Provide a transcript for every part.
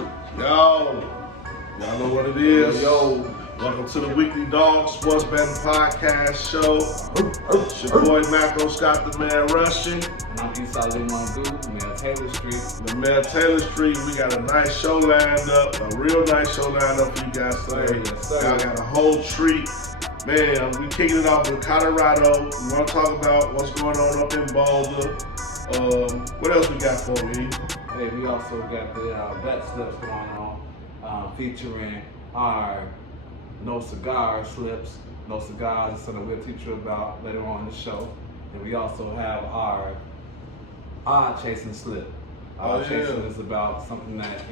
Yo, y'all know what it is. Yo. Welcome to the Weekly Dog Sports Betting Podcast Show. It's your boy Macko Scott, the man Rushing. And I'm Eastside Mongoose, man, Taylor Street. The man Taylor Street. We got a nice show lined up, a real nice show lined up for you guys today. Yes, sir. Y'all got a whole treat. Man, we kicking it off with Colorado. We want to talk about what's going on up in Boulder. What else we got for me? Hey, we also got the bet slips going on, featuring our no cigar slips, no cigars, and something we'll teach you about later on in the show. And we also have our odd chasing slip. Odd chasing is about something that,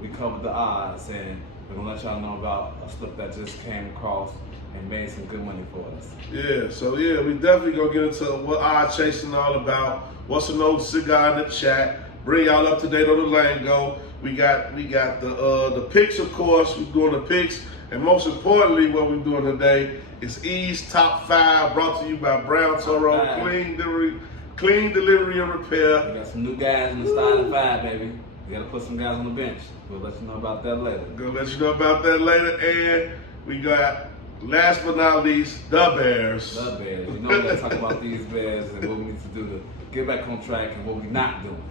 we covered the odds, and we're gonna let y'all know about a slip that just came across and made some good money for us. Yeah, so we definitely gonna get into what odd chasing all about. What's a no cigar in the chat? Bring y'all up to date on the lingo. We got the picks, of course. We're doing the picks, and most importantly, what we're doing today is E's Top 5, brought to you by Brown Toro Clean Delivery and Repair. We got some new guys in the starting five, baby. We gotta put some guys on the bench. We'll let you know about that later. Gonna let you know about that later, and we got, last but not least, the Bears. The Bears. You know we gotta talk about these Bears and what we need to do to get back on track and what we're not doing.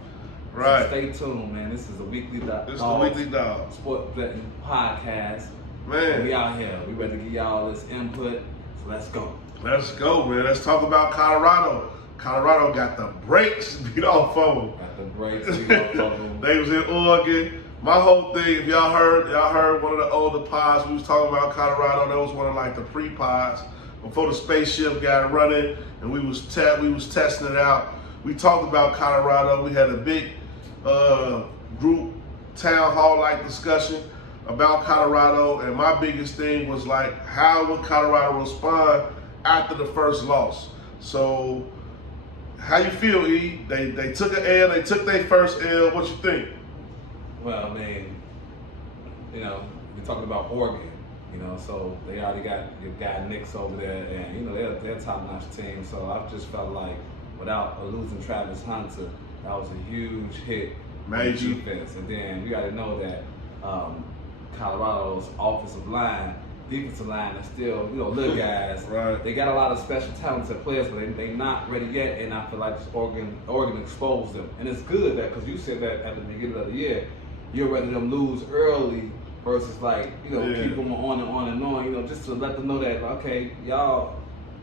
Right. So stay tuned, man. This is the Weekly Dog. This is the Weekly Dog Sport Betting Podcast. Man. We out here. We ready to give y'all this input. So let's go. Let's go, man. Let's talk about Colorado. Colorado got the brakes beat off of them. Got the brakes beat off of them. They was in Oregon. My whole thing, if y'all heard one of the older pods, we was talking about Colorado. That was one of like the pre-pods before the spaceship got running, and we was testing it out. We talked about Colorado. We had a big group town hall-like discussion about Colorado, and my biggest thing was like, how would Colorado respond after the first loss? So, how you feel, E? They took an L. They took their first L. What you think? Well, I mean, we're talking about Oregon, so they already got your guy Nix over there, and, they're a top-notch team. So I just felt like without losing Travis Hunter, that was a huge hit on the defense. And then we got to know that Colorado's defensive line is still, little guys. Right. They got a lot of special talented players, but they not ready yet. And I feel like Oregon exposed them. And it's good that, because you said that at the beginning of the year, you're ready to lose early versus keep them on and on, just to let them know that, okay, y'all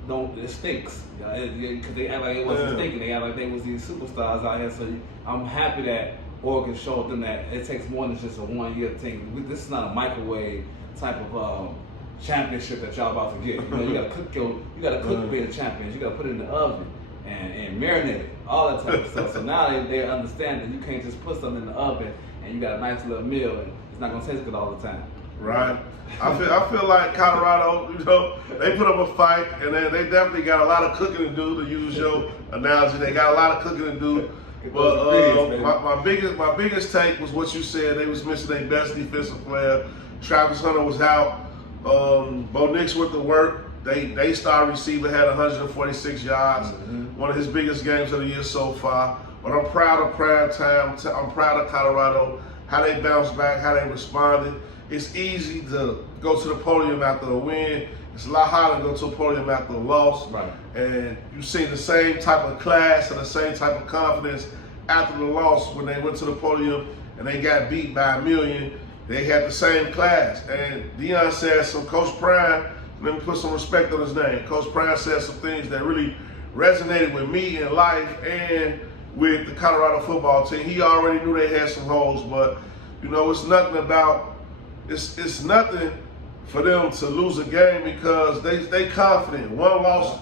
don't, it stinks. Because they act like it wasn't stinking. They act like they was these superstars out here. So I'm happy that Oregon showed them that it takes more than just a one-year thing. This is not a microwave type of championship that y'all about to get. You gotta cook being champions. You gotta put it in the oven and marinate it, all that type of stuff. So now they understand that you can't just put something in the oven and you got a nice little meal and it's not gonna taste good all the time. Right. I feel like Colorado, they put up a fight, and they definitely got a lot of cooking to do, to use your analogy. They got a lot of cooking to do. But my biggest take was what you said. They was missing their best defensive player. Travis Hunter was out. Bo Nix went to work. They star receiver had 146 yards. Mm-hmm. One of his biggest games of the year so far. But I'm proud of Prime Time. I'm proud of Colorado, how they bounced back, how they responded. It's easy to go to the podium after a win. It's a lot harder to go to a podium after a loss. Right. And you see the same type of class and the same type of confidence after the loss when they went to the podium and they got beat by 1 million. They had the same class. And Deion said some, Coach Prime, let me put some respect on his name. Coach Prime said some things that really resonated with me in life and with the Colorado football team. He already knew they had some holes, but it's nothing for them to lose a game because they confident. One loss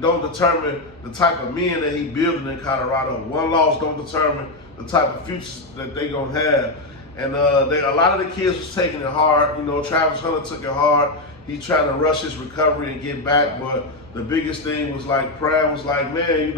don't determine the type of men that he building in Colorado. One loss don't determine the type of future that they gonna have. And a lot of the kids was taking it hard. Travis Hunter took it hard. He's trying to rush his recovery and get back. But the biggest thing was like, Prime was like, man,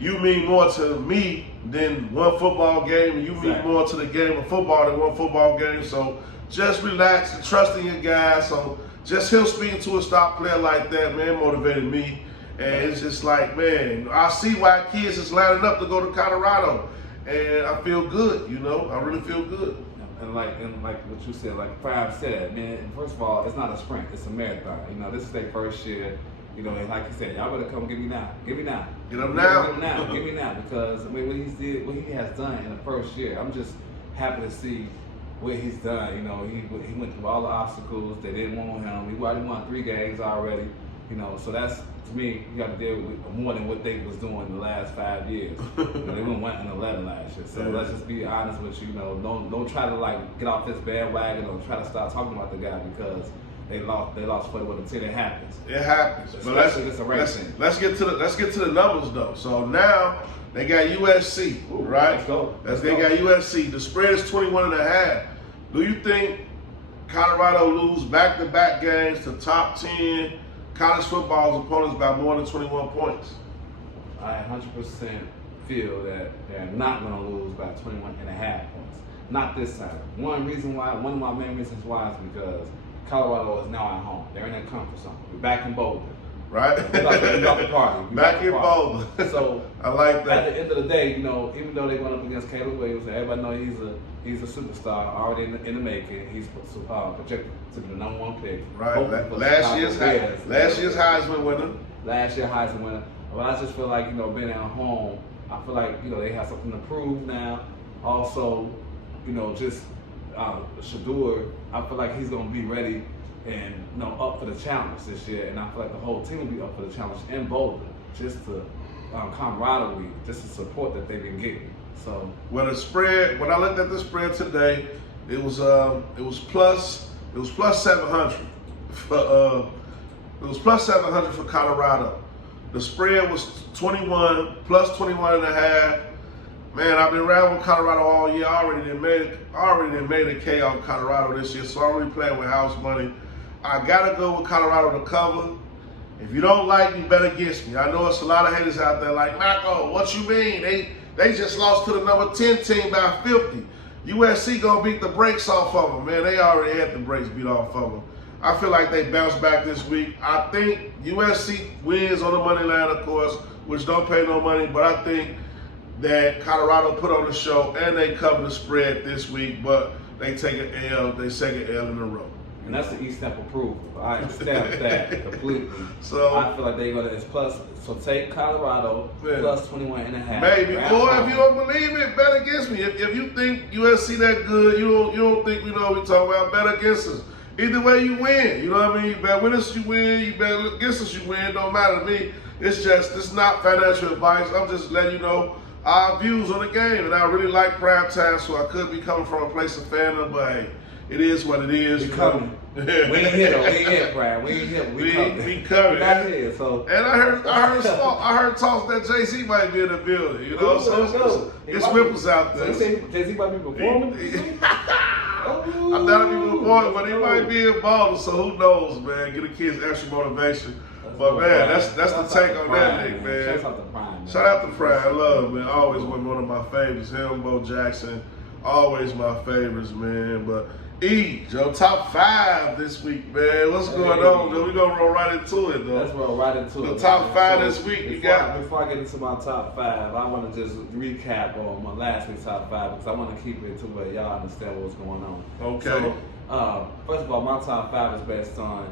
you mean more to me than one football game, and you mean more to the game of football than one football game. So just relax and trust in your guys. So just him speaking to a star player like that, man, motivated me. And it's just like, man, I see why kids is lining up to go to Colorado. and I feel good. You know, I really feel good. And like what you said, like Fab said, man. And first of all, it's not a sprint; it's a marathon. You know, this is their first year. You know, and like you said, y'all better come get me now. Get me now. Get him now. Get him now. Get me now. Because I mean, what he has done in the first year, I'm just happy to see what he's done. You know, he went through all the obstacles. They didn't want him. He already won 3 games already. You know, so that's, to me, you got to deal with more than what they was doing in the last 5 years. You know, they went 1-11 last year. So let's just be honest with you. You know, don't try to like get off this bandwagon or try to stop talking about the guy because they lost 41-10. It happens. It happens. But let's get to the numbers though. So now they got USC, right? Let's go. They got USC. The spread is 21.5. Do you think Colorado lose back-to-back games to top 10 college football's opponents by more than 21 points? I 100% feel that they're not going to lose by 21.5 points. Not this time. One of my main reasons why is because Colorado is now at home. They're in their comfort zone. We're back in Boulder. Right? We're about to party. Back in Boulder. So I like that. At the end of the day, you know, even though they went up against Caleb Williams, everybody knows he's a superstar already in the making. He's projected to be the #1 pick. Right. Last year's Heisman winner. Last year Heisman winner. But I just feel like, you know, being at home, I feel like, you know, they have something to prove now. Also, you know, just Shedeur, I feel like he's going to be ready and, you know, up for the challenge this year. And I feel like the whole team will be up for the challenge in Boulder, just to camaraderie, just the support that they've been getting. So when I looked at the spread today, it was plus 700 for for Colorado. The spread was 21 plus 21.5. Man, I've been around with Colorado all year. I already made a K off Colorado this year, so I'm already playing with house money. I gotta go with Colorado to cover. If you don't like me, bet against me. I know it's a lot of haters out there like, Marco, what you mean? They just lost to the number 10 team by 50. USC gonna beat the brakes off of them, man. They already had the brakes beat off of them. I feel like they bounce back this week. I think USC wins on the money line, of course, which don't pay no money, but I think that Colorado put on the show and they cover the spread this week, but they take an L, they second L in a row. And that's the East Step approval. I accept that completely. So I feel like they're gonna so take Colorado plus 21.5. Maybe. Or if you don't believe it, bet against me. If you think USC that good, you don't think we know what we talking about, bet against us. Either way you win. You know what I mean? You bet with us, you win, you bet against us, you win. Don't matter to me. It's not financial advice. I'm just letting you know our views on the game. And I really like prime time, so I could be coming from a place of fandom, but hey, it is what it is. We coming. We ain't here though. We ain't here, Brian. We ain't here. We coming. We not here. So. And I heard talks that Jay-Z might be in the building. You know, so it's whipples out there. So you say Jay-Z might be performing? I'm not even performing, but he might be involved. So who knows, man? Get the kids extra motivation. But man, that's the take on that, Nick, man. Shout out to Prime. I love, man. Always one of my favorites. Him, Bo Jackson, always my favorites, man. But Joe, top 5 this week, man. What's going on, Joe? We're going to roll right into it, though. Let's roll right into it. The top 5 this week, Before I get into my top 5, I want to just recap on my last week's top 5 because I want to keep it to where y'all understand what's going on. Okay. So, first of all, my top 5 is based on,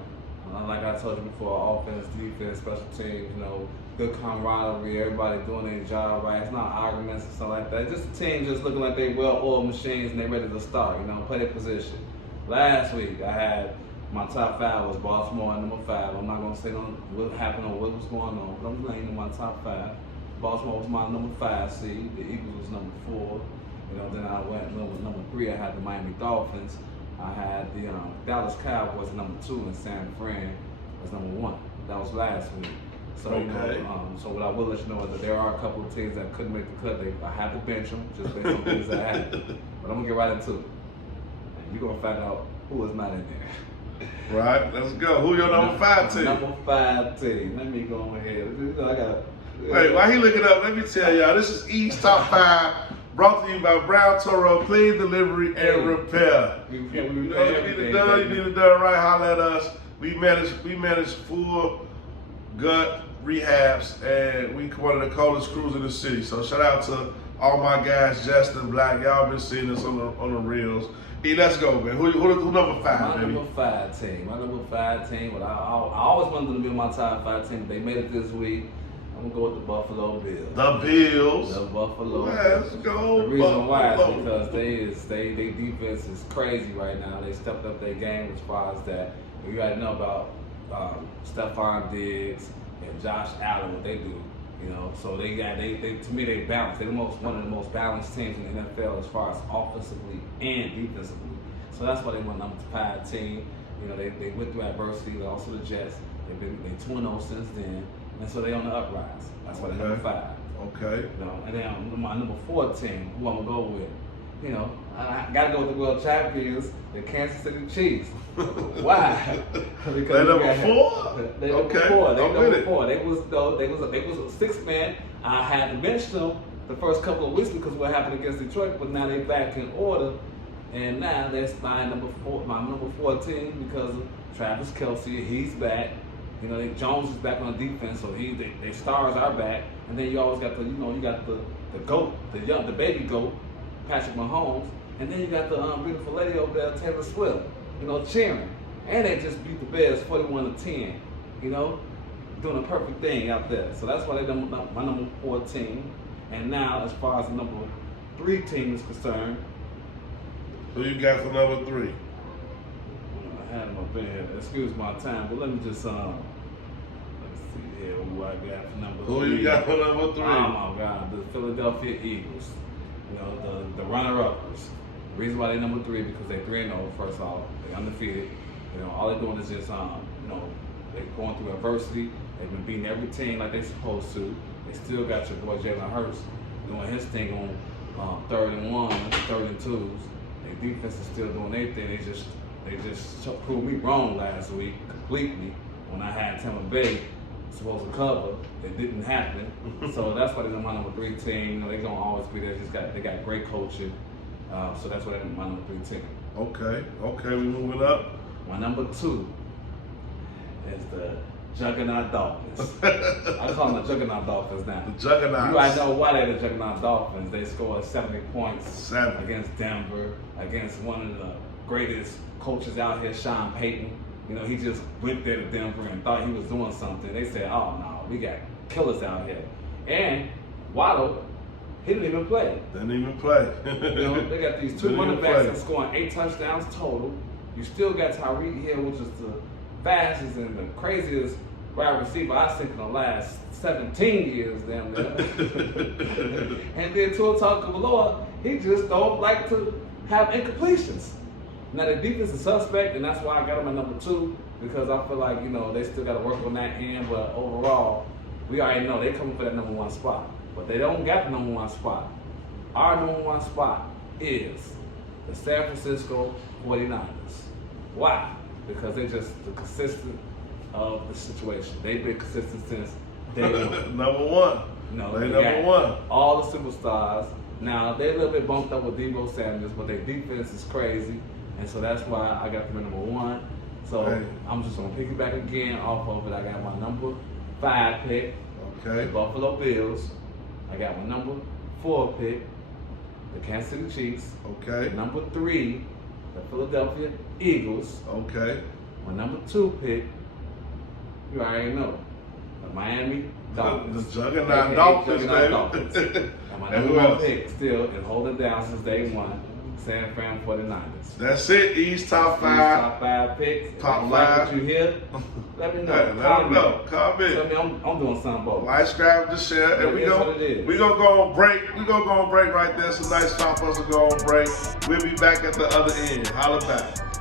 like I told you before, offense, defense, special teams, you know, good camaraderie, everybody doing their job right. It's not arguments and stuff like that. Just a team just looking like they well-oiled machines and they ready to start, you know, play their position. Last week, I had my top 5 was Baltimore at number 5. I'm not going to say what happened or what was going on, but I'm just letting you know my top 5. Baltimore was my number 5 seed. The Eagles was number 4. You know, then I went number 3. I had the Miami Dolphins. I had the Dallas Cowboys at number 2 and San Fran was number 1. That was last week. So, you know, so what I will let you know is that there are a couple of teams that couldn't make the cut. I had to bench them just based on things I had. But I'm going to get right into it. And you're going to find out who is not in there. Right, let's go. Who your number 5 team? Number 5 team. Let me go ahead. You know, I got. Wait, while he looking up, let me tell y'all, this is East Top 5 brought to you by Brown Toro Clean Delivery and Repair. You need it done right, holler at us. We manage full gut rehabs, and we one of the coldest crews in the city. So shout out to all my guys, Justin Black. Y'all been seeing us on the reels. Hey, let's go, man. Who number 5, My baby? number 5 team. My number 5 team. Well, I always wanted them to be my top 5 team. They made it this week. I'm gonna go with the Buffalo Bills. The Bills. The Buffalo Let's Bills. go. The reason why Buffalo. is because they defense is crazy right now. They stepped up their game as far as that. You gotta know about Stephon Diggs and Josh Allen, what they do. You know, so they to me they balanced. They're one of the most balanced teams in the NFL as far as offensively and defensively. So that's why they won number 5 team. You know, they went through adversity. Also the Jets. They 2-0 since then, and so they on the uprise. That's why they're number 5. Okay. You know, and then my number 4 team, who I'm gonna go with. You know, I gotta go with the world champions, the Kansas City Chiefs. Why? Because They number 4? They number Okay. 4. They I'm with number it. 4. They was a 6-man. I had to bench them the first couple of weeks because of what happened against Detroit, but now they back in order, and now that's my number 4 team because of Travis Kelce. He's back. You know, Jones is back on defense, so they stars are back, and then you always got the goat, the baby goat, Patrick Mahomes, and then you got the beautiful lady over there, Taylor Swift, you know, cheering, and they just beat the Bears 41-10, you know, doing a perfect thing out there. So that's why they're my number 4 team. And now, as far as the number 3 team is concerned, Who you got for number 3? I had them up in here. Excuse my time, but let me just let's see here who I got for number 3. Who you got for number 3? Oh my God, the Philadelphia Eagles. You know, the runner-uppers. The reason why they're number 3 because they're 3-0. First off, they're undefeated. You know, all they're doing is just you know, they're going through adversity. They've been beating every team like they're supposed to. They still got your boy Jalen Hurts doing his thing on 3rd and 1, 3rd and 2s. Their defense is still doing their thing. They just proved me wrong last week completely when I had Tampa Bay supposed to cover. It didn't happen. So that's why they're my number 3 team. You know, they're gonna always be there. They got great coaching. So that's why they're my number 3 team. Okay, we moving up. My number 2 is the Juggernaut Dolphins. I call them the Juggernaut Dolphins now. The Juggernauts. You guys know why they're the Juggernaut Dolphins. They scored 70 points 7. against Denver, against one of the greatest coaches out here, Sean Payton. You know, he just went there to Denver and thought he was doing something. They said, oh no, we got killers out here. And Waddle, he didn't even play. Didn't even play. You know, they got these 2 Didn't running even backs play. that's scoring 8 touchdowns total. You still got Tyreek Hill, which is the fastest and the craziest wide receiver I've seen in the last 17 years, damn near. And then Tua Tagovailoa, he just don't like to have incompletions. Now the defense is suspect, and that's why I got him at number 2 because I feel like, you know, they still got to work on that end. But overall, we already know they coming for that number 1 spot, but they don't got the number 1 spot. Our number 1 spot is the San Francisco 49ers. Why? Because they're just the consistent of the situation. They've been consistent since day 1. Number 1. No, They they number got 1. all the superstars. Now they're a little bit bumped up with Deebo Samuels, but their defense is crazy, and so that's why I got them at number 1. So Hey. I'm just gonna piggyback again off of it. I got my number 5 pick, Okay. the Buffalo Bills. I got my number 4 pick, the Kansas City Chiefs. Okay. Number 3, the Philadelphia Eagles. Okay. My number 2 pick, you already know, the Miami Dolphins. The Juggernaut AKA Dolphins, Juggernaut baby. Dolphins. And my And number who 1 else? pick still is holding down since day 1, San Fran 49ers. That's it. East top These 5. top 5 picks. Top If you like 5. what you hear, let me know. Hey, let them know. Comment. Tell me I'm doing something both. Like, subscribe, just share, and It we is go. what it is. We gonna go on break. We gonna go on break right there. It's a nice time for us to go on break. We'll be back at the other end. Holla back.